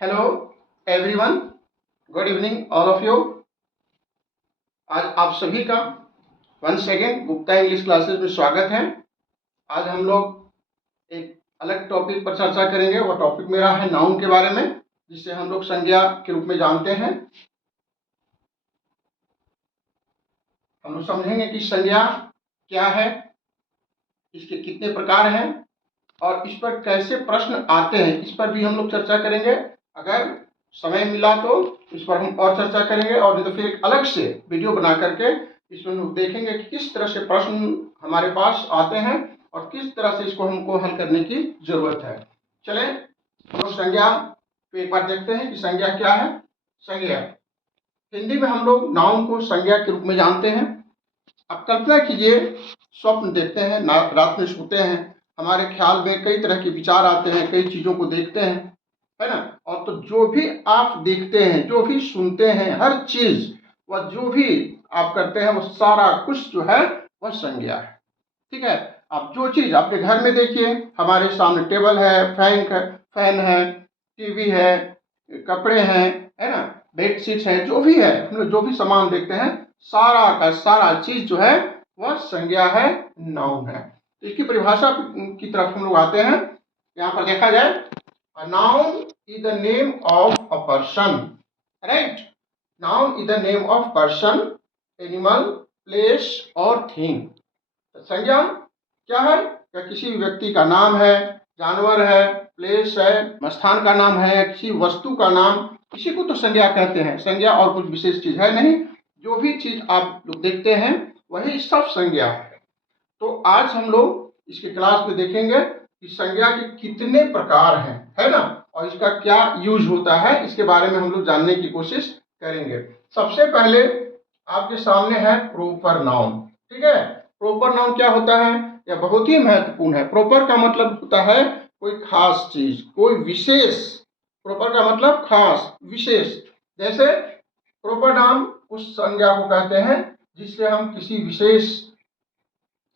Hello everyone, good evening all of you. आज आप सभी का once again Gupta English classes में स्वागत है। आज हम लोग एक अलग टॉपिक पर चर्चा करेंगे। वो टॉपिक मेरा है नाउन के बारे में, जिसे हम लोग संज्ञा के रूप में जानते हैं। हम लोग समझेंगे कि संज्ञा क्या है, इसके कितने प्रकार हैं और इस पर कैसे प्रश्न आते हैं, इस पर भी हम लोग चर्चा करेंगे। अगर समय मिला तो इस पर हम और चर्चा करेंगे, और नहीं तो फिर एक अलग से वीडियो बना करके इसमें हम देखेंगे कि किस तरह से प्रश्न हमारे पास आते हैं और किस तरह से इसको हमको हल करने की जरूरत है। चलें हम लोग संज्ञा को एक बार देखते हैं कि संज्ञा क्या है। संज्ञा हिंदी में हम लोग नाउन को संज्ञा के रूप में जानते हैं। अब कल्पना कीजिए, स्वप्न देखते हैं, रात में सोते हैं, हमारे ख्याल में कई तरह के विचार आते हैं, कई चीज़ों को देखते हैं, है ना। और तो जो भी आप देखते हैं, जो भी सुनते हैं, हर चीज़ वह जो भी आप करते हैं वो सारा कुछ जो है वह संज्ञा है। ठीक है। अब जो चीज़ आपके घर में देखिए, हमारे सामने टेबल है, फैन है, टीवी है, कपड़े हैं, है ना, बेडशीट है, जो भी है, हम लोग जो भी सामान देखते हैं, सारा का सारा चीज जो है वह संज्ञा है, नाउन है। तो इसकी परिभाषा की तरफ हम लोग आते हैं। यहाँ पर देखा जाए, noun is the name of a person, right. Noun is the name of person, animal, place और थिंग। संज्ञा क्या है? क्या किसी व्यक्ति का नाम है, जानवर है, प्लेस है, स्थान का नाम है, किसी वस्तु का नाम, इसी को तो संज्ञा कहते हैं। संज्ञा और कुछ विशेष चीज है नहीं, जो भी चीज आप लोग देखते हैं वही सब संज्ञा है। तो आज हम लोग इसके क्लास में देखेंगे कि संज्ञा के कितने प्रकार हैं, है ना, और इसका क्या यूज होता है, इसके बारे में हम लोग जानने की कोशिश करेंगे। सबसे पहले आपके सामने है प्रोपर नाउन। ठीक है। प्रोपर नाउन क्या होता है? यह बहुत ही महत्वपूर्ण है। प्रोपर का मतलब होता है कोई खास चीज, कोई विशेष। प्रोपर का मतलब खास, विशेष। जैसे प्रोपर नाउन उस संज्ञा को कहते हैं जिससे हम किसी विशेष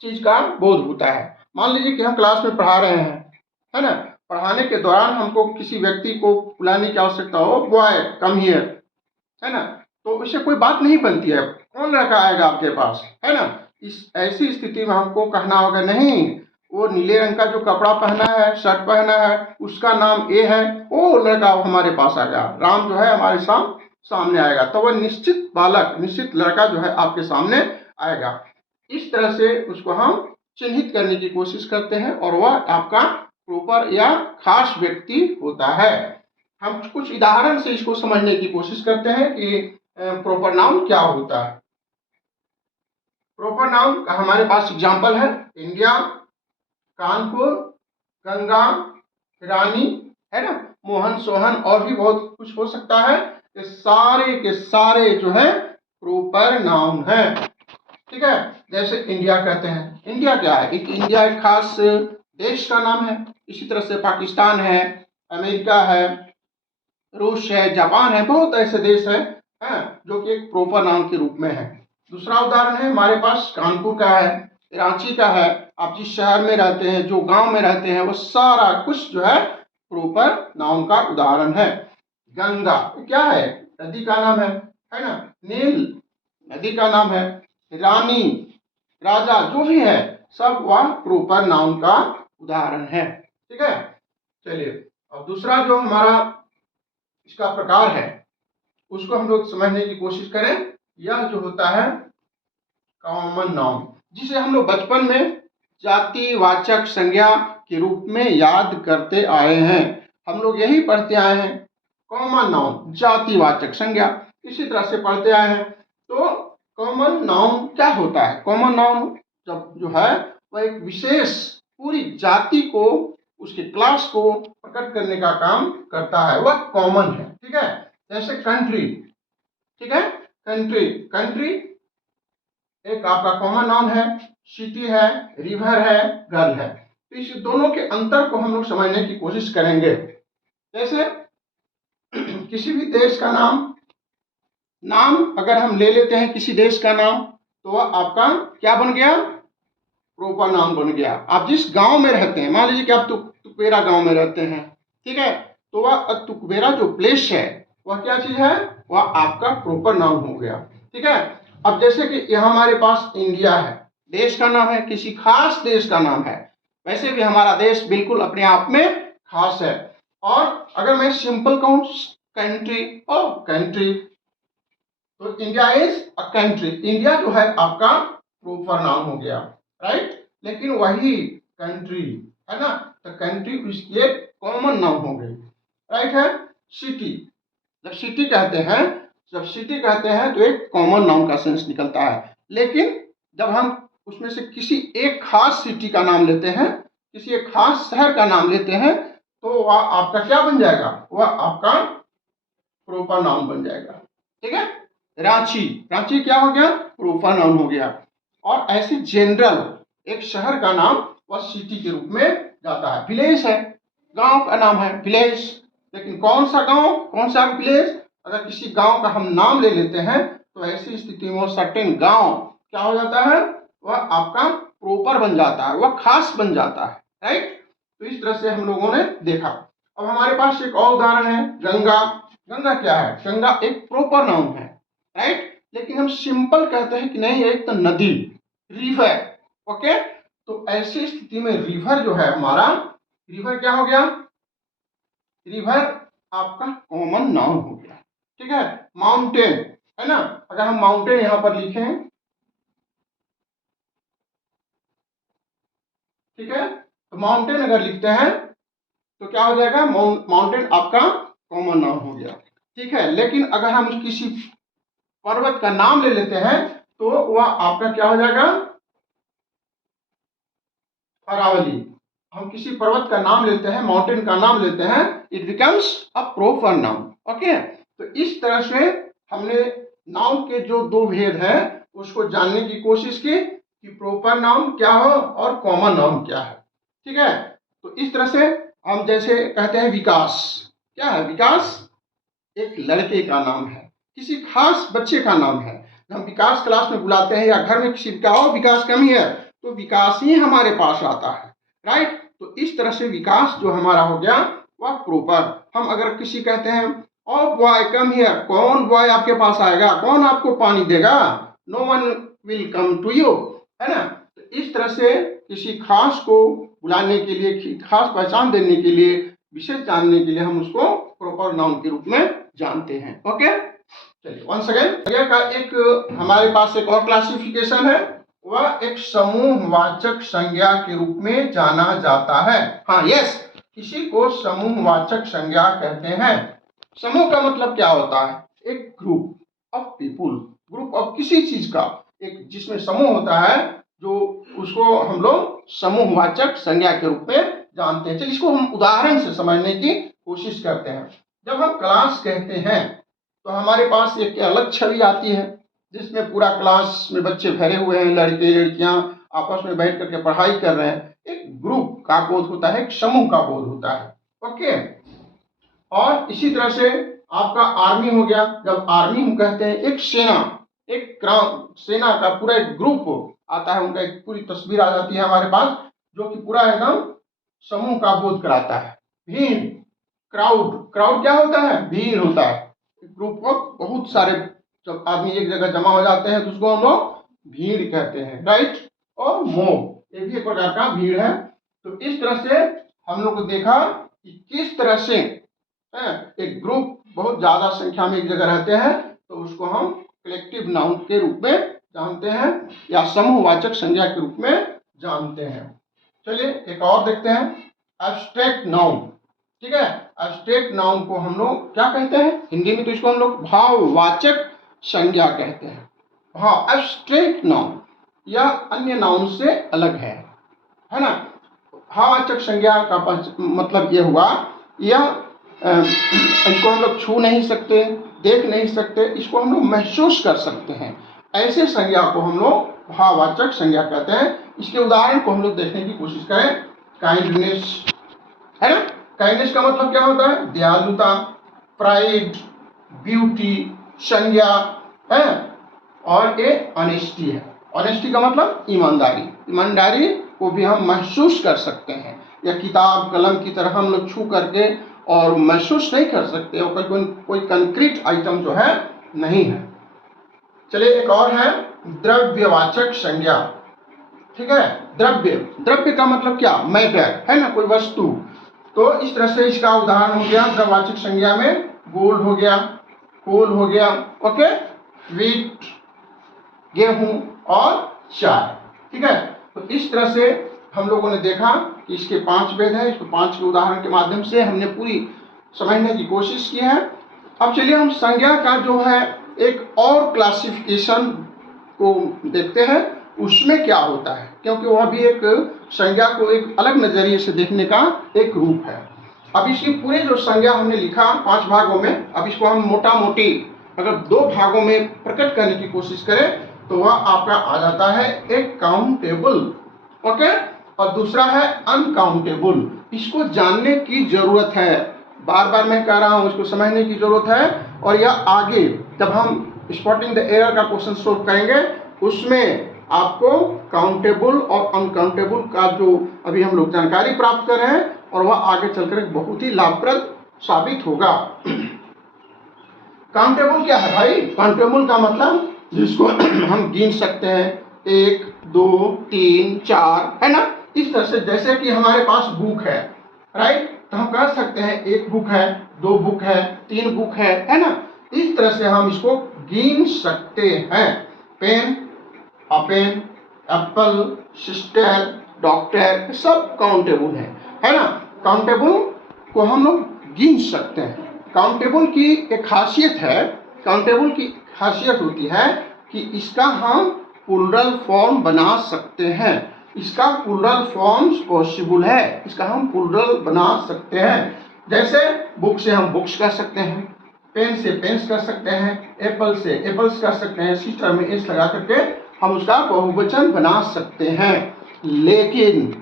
चीज का बोध होता है। मान लीजिए कि हम क्लास में पढ़ा रहे हैं, है ना, पढ़ाने के दौरान हमको किसी व्यक्ति को बुलाने की आवश्यकता हो, बॉय कम हियर, है ना, तो उससे कोई बात नहीं बनती है। कौन लड़का आएगा आपके पास, है ना। इस ऐसी स्थिति में हमको कहना होगा, नहीं, वो नीले रंग का जो कपड़ा पहना है, शर्ट पहना है, उसका नाम ए है, वो लड़का हमारे पास आएगा। राम जो है हमारे सामने आएगा, तो वह निश्चित बालक, निश्चित लड़का जो है आपके सामने आएगा। इस तरह से उसको हम चिन्हित करने की कोशिश करते हैं और वह आपका प्रोपर या खास व्यक्ति होता है। हम कुछ उदाहरण से इसको समझने की कोशिश करते हैं कि प्रोपर नाउन क्या होता है। प्रोपर नाउन का हमारे पास एग्जांपल है इंडिया, कानपुर, गंगा, रानी, है ना, मोहन, सोहन, और भी बहुत कुछ हो सकता है। ये सारे के सारे जो है प्रोपर नाउन है। ठीक है। जैसे इंडिया कहते हैं, इंडिया क्या है? इंडिया एक खास देश का नाम है। इसी तरह से पाकिस्तान है, अमेरिका है, रूस है, जापान है, बहुत ऐसे देश है जो कि एक प्रोपर नाउन के रूप में है। दूसरा उदाहरण है हमारे पास कानपुर का है, रांची का है। आप जिस शहर में रहते हैं, जो गांव में रहते हैं, वो सारा कुछ जो है प्रोपर नाउन का उदाहरण है। गंगा क्या है? नदी का नाम है ना। नील नदी का नाम है। रानी, राजा, जो भी है सब वह प्रोपर नाउन का उदाहरण है। ठीक है। चलिए, अब दूसरा जो हमारा इसका प्रकार है उसको हम लोग समझने की कोशिश करें। यह जो होता है कॉमन नाउन, जिसे हम लोग बचपन में जातिवाचक संज्ञा के रूप में याद करते आए हैं। हम लोग यही पढ़ते आए हैं, कॉमन नाउन, जातिवाचक संज्ञा, इसी तरह से पढ़ते आए हैं। तो कॉमन नाउन क्या होता है? कॉमन नाउन जब जो है वह एक विशेष पूरी जाति को, उसके क्लास को प्रकट करने का काम करता है, वह कॉमन है। ठीक है। जैसे कंट्री, ठीक है, कंट्री, कंट्री एक आपका कॉमन नाउन है। सिटी है, रिवर है, गर्ल है। तो इस दोनों के अंतर को हम लोग समझने की कोशिश करेंगे। जैसे किसी भी देश का नाम अगर हम ले लेते हैं, किसी देश का नाम, तो वह आपका क्या बन गया? प्रोपर नाउन बन गया। आप जिस गांव में रहते हैं, मान लीजिए कि आप तुपेरा गांव में रहते हैं, ठीक है, तो वह तुकबेरा जो प्लेस है वह क्या चीज है, वह आपका प्रॉपर नाउन हो गया। ठीक है। अब जैसे कि यहाँ हमारे पास इंडिया है, देश का नाम है, किसी खास देश का नाम है। वैसे भी हमारा देश बिल्कुल अपने आप में खास है। और अगर मैं सिंपल कहूँ कंट्री, ओ कंट्री, तो India is a country. India जो है आपका प्रॉपर नाउन हो गया, राइट। लेकिन वही कंट्री है ना, तो कंट्री ये कॉमन नाउन हो गई, राइट है। सिटी, जब सिटी कहते हैं, तो एक कॉमन नाउन का सेंस निकलता है। लेकिन जब हम उसमें से किसी एक खास सिटी का नाम लेते हैं, किसी एक खास शहर का नाम लेते हैं, तो वह आपका क्या बन जाएगा, वह आपका प्रॉपर नाउन बन जाएगा। ठीक है। रांची, रांची क्या हो गया, प्रॉपर नाउन हो गया। और ऐसे जनरल एक शहर का नाम वह सिटी के रूप में जाता है। विलेज है, गांव का नाम है विलेज। लेकिन कौन सा गांव, कौन सा विलेज, अगर किसी गांव का हम नाम ले लेते हैं तो ऐसी स्थिति में वो सर्टेन गांव क्या हो जाता है, वह आपका प्रॉपर बन जाता है, वह खास बन जाता है, राइट। तो इस तरह से हम लोगों ने देखा। अब हमारे पास एक और उदाहरण है, गंगा। गंगा क्या है, गंगा एक प्रॉपर नाउन है, राइट। लेकिन हम सिंपल कहते हैं कि नहीं एक तो नदी, रिवर, ओके। तो ऐसी स्थिति में रिवर जो है हमारा, रिवर क्या हो गया, रिवर आपका कॉमन नाउन हो गया। ठीक है। माउंटेन है ना, अगर हम माउंटेन यहां पर लिखें, ठीक है, तो माउंटेन अगर लिखते हैं तो क्या हो जाएगा, माउंटेन आपका कॉमन नाउन हो गया। ठीक है। लेकिन अगर हम किसी पर्वत का नाम ले लेते हैं तो वह आपका क्या हो जाएगा, अरावली। हम किसी पर्वत का नाम लेते हैं, माउंटेन का नाम लेते हैं, it becomes a proper noun, okay. तो इस तरह से हमने नाउन के जो दो भेद हैं उसको जानने की कोशिश की कि प्रॉपर नाउन क्या हो और कॉमन नाउन क्या है। ठीक है। तो इस तरह से हम जैसे कहते हैं विकास, क्या है विकास, एक लड़के का नाम है, किसी खास बच्चे का नाम है। हम विकास क्लास में बुलाते हैं या घर में किसी का हो विकास कमी है तो विकास ही हमारे पास आता है, राइट। तो इस तरह से विकास जो हमारा हो गया वह प्रॉपर। हम अगर किसी कहते हैं ओ बॉय कम हियर, कौन बॉय आपके पास आएगा, कौन आपको पानी देगा, no one will come to you, है ना। तो इस तरह से किसी खास को बुलाने के लिए, खास पहचान देने के लिए, विशेष जानने के लिए हम उसको प्रॉपर नाउन के रूप में जानते हैं, ओके। चलिए वंस अगेन का एक हमारे पास एक और क्लासिफिकेशन है, वह एक समूहवाचक संज्ञा के रूप में जाना जाता है। हाँ यस, किसी को समूहवाचक संज्ञा कहते हैं। समूह का मतलब क्या होता है, एक group of people, group of किसी चीज का एक जिसमें समूह होता है, जो उसको हम लोग समूहवाचक संज्ञा के रूप में जानते हैं। चलिए इसको हम उदाहरण से समझने की कोशिश करते हैं। जब हम क्लास कहते हैं तो हमारे पास एक अलग छवि आती है जिसमें पूरा क्लास में बच्चे भरे हुए हैं, लड़के लड़कियां आपस में बैठ करके पढ़ाई कर रहे हैं। एक ग्रुप का बोध होता है, एक समूह का बोध होता है, ओके। और इसी तरह से आपका आर्मी हो गया। जब आर्मी हम कहते हैं एक सेना, एक सेना का पूरा एक ग्रुप आता है, उनका एक पूरी तस्वीर आ जाती है हमारे पास जो कि पूरा एकदम समूह का बोध कराता है। भीड़, क्राउड, क्राउड क्या होता है, भीड़ होता है। ग्रुप ऑफ बहुत सारे जब आदमी एक जगह जमा हो जाते हैं तो उसको हम लोग भीड़ कहते हैं, राइट। और मोब, ये भी एक प्रकार का भीड़ है। तो इस तरह से हम लोग को देखा कि किस तरह से एक ग्रुप बहुत ज्यादा संख्या में एक जगह रहते हैं तो उसको हम कलेक्टिव नाउन के रूप में जानते हैं या समूहवाचक संज्ञा के रूप में जानते हैं। चलिए एक और देखते हैं, एब्स्ट्रैक्ट नाउन। ठीक है, एब्स्ट्रैक्ट नाउन को हम लोग क्या कहते हैं हिंदी में, तो इसको हम लोग भाववाचक संज्ञा कहते हैं। भाव, एब्स्ट्रैक्ट नाउन यह अन्य नाउन से अलग है ना। भाववाचक संज्ञा का मतलब यह हुआ, यह इसको हम लोग छू नहीं सकते, देख नहीं सकते, इसको हम लोग महसूस कर सकते हैं। ऐसे संज्ञा को हम लोग भाववाचक संज्ञा कहते हैं। इसके उदाहरण को हम लोग देखने की कोशिश करें। काइंडनेस है ना, काइंडनेस का मतलब क्या होता है, दयालुता, प्राइड, ब्यूटी, संज्ञा है। और ये ऑनेस्टी है, ऑनेस्टी का मतलब ईमानदारी, ईमानदारी को भी हम महसूस कर सकते हैं। या किताब कलम की तरह हम लोग छू करके और महसूस नहीं कर सकते, और कोई कंक्रीट आइटम जो है नहीं है। चलिए एक और है द्रव्यवाचक संज्ञा। ठीक है, द्रव्य का मतलब क्या, मैटर है ना, कोई वस्तु। तो इस तरह से इसका उदाहरण हो गया द्रव्यवाचक संज्ञा में गोल्ड हो गया, कोल हो गया, ओके, व्हीट गेहूं और चाय। ठीक है, तो इस तरह से हम लोगों ने देखा कि इसके 5 भेद हैं। इसको 5 के उदाहरण के माध्यम से हमने पूरी समझने की कोशिश की है। अब चलिए हम संज्ञा का जो है एक और क्लासिफिकेशन को देखते हैं, उसमें क्या होता है, क्योंकि वह भी एक संज्ञा को एक अलग नजरिए से देखने का एक रूप है। अब इसकी पूरे जो संज्ञा हमने लिखा 5 भागों में, अब इसको हम मोटा मोटी अगर 2 भागों में प्रकट करने की कोशिश करें तो वह आपका आ जाता है एक काउंटेबल, ओके, और दूसरा है अनकाउंटेबल। इसको जानने की जरूरत है, बार बार मैं कह रहा हूं, इसको समझने की जरूरत है। और यह आगे जब हम स्पॉटिंग द एरर का क्वेश्चन सोल्व करेंगे उसमें आपको काउंटेबल और अनकाउंटेबल का जो अभी हम लोग जानकारी प्राप्त कर रहे हैं, और वह आगे चलकर बहुत ही लाभप्रद साबित होगा। काउंटेबल क्या है भाई? काउंटेबल का मतलब जिसको हम गिन सकते हैं, 1 2 3 4, है ना। इस तरह से जैसे कि हमारे पास बुक है, राइट, तो हम कह सकते हैं 1 बुक है, 2 बुक है, 3 बुक है ना। इस तरह से हम इसको गिन सकते हैं। Pen, a pen, apple, sister, doctor, सब काउंटेबल है ना। काउंटेबल को हम लोग गिन सकते हैं। काउंटेबल की एक खासियत है, काउंटेबल की खासियत होती है कि इसका हम प्लूरल फॉर्म बना सकते हैं। इसका प्लूरल फॉर्म्स पॉसिबल है, इसका हम प्लूरल बना सकते हैं। जैसे बुक से हम बुक्स कर सकते हैं, पेन से पेन्स कर सकते हैं, एप्पल से एप्पल्स कर सकते हैं, सिस्टर में एस लगा करके हम उसका बहुवचन बना सकते हैं। लेकिन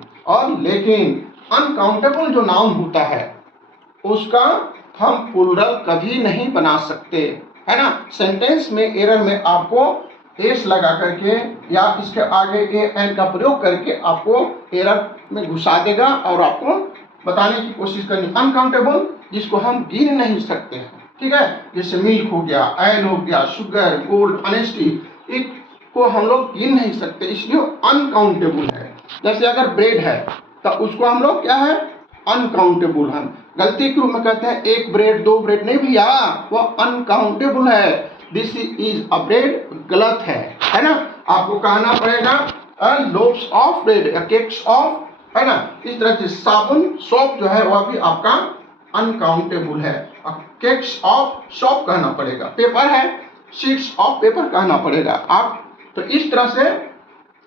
अनकाउंटेबल जो नाउन होता है उसका हम प्लूरल कभी नहीं बना सकते, है ना। सेंटेंस में एरर में आपको एस लगा करके या इसके आगे ए एन का प्रयोग करके आपको एरर में घुसा देगा और आपको बताने की कोशिश करनी। अनकाउंटेबल जिसको हम गिन नहीं सकते हैं, ठीक है, जैसे मिल्क हो गया, ऑयल हो गया, शुगर, गोल्ड, ऑनेस्टी, इसको हम लोग गिन नहीं सकते, इसलिए अनकाउंटेबल है। जैसे अगर ब्रेड है तो उसको हम लोग क्या है, अनकाउंटेबल। हम गलती के रूप में कहते हैं 1 ब्रेड 2 ब्रेड, नहीं भैया, वो अनकाउंटेबल है। दिस इज अ ब्रेड, गलत है ना। आपको कहना पड़ेगा loaves of bread, cakes of, है ना। इस तरह से साबुन, सोप जो है वह भी आपका अनकाउंटेबल है। केक्स ऑफ सोप कहना पड़ेगा। पेपर है, शीट्स ऑफ पेपर कहना पड़ेगा आप। तो इस तरह से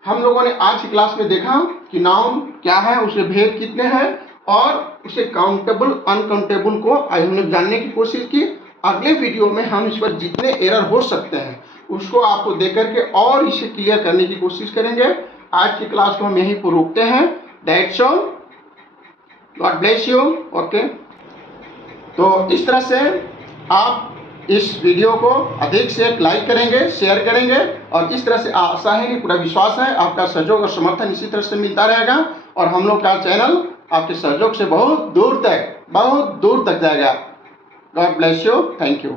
हम लोगों ने आज की क्लास में देखा कि नाउन क्या है, उसके भेद कितने हैं, और उसे काउंटेबल अनकाउंटेबल को हमने जानने की कोशिश की। अगले वीडियो में हम इस पर जितने एरर हो सकते हैं उसको आपको देकर के और इसे क्लियर करने की कोशिश करेंगे। आज की क्लास को हम यहीं पर रोकते हैं। That's all, God bless you, okay. तो इस तरह से आप इस वीडियो को अधिक से लाइक करेंगे, शेयर करेंगे, और इस तरह से आशा है, पूरा विश्वास है आपका सहयोग और समर्थन इसी तरह से मिलता रहेगा, और हम लोग का चैनल आपके सहयोग से बहुत दूर तक जाएगा। God bless you, thank you.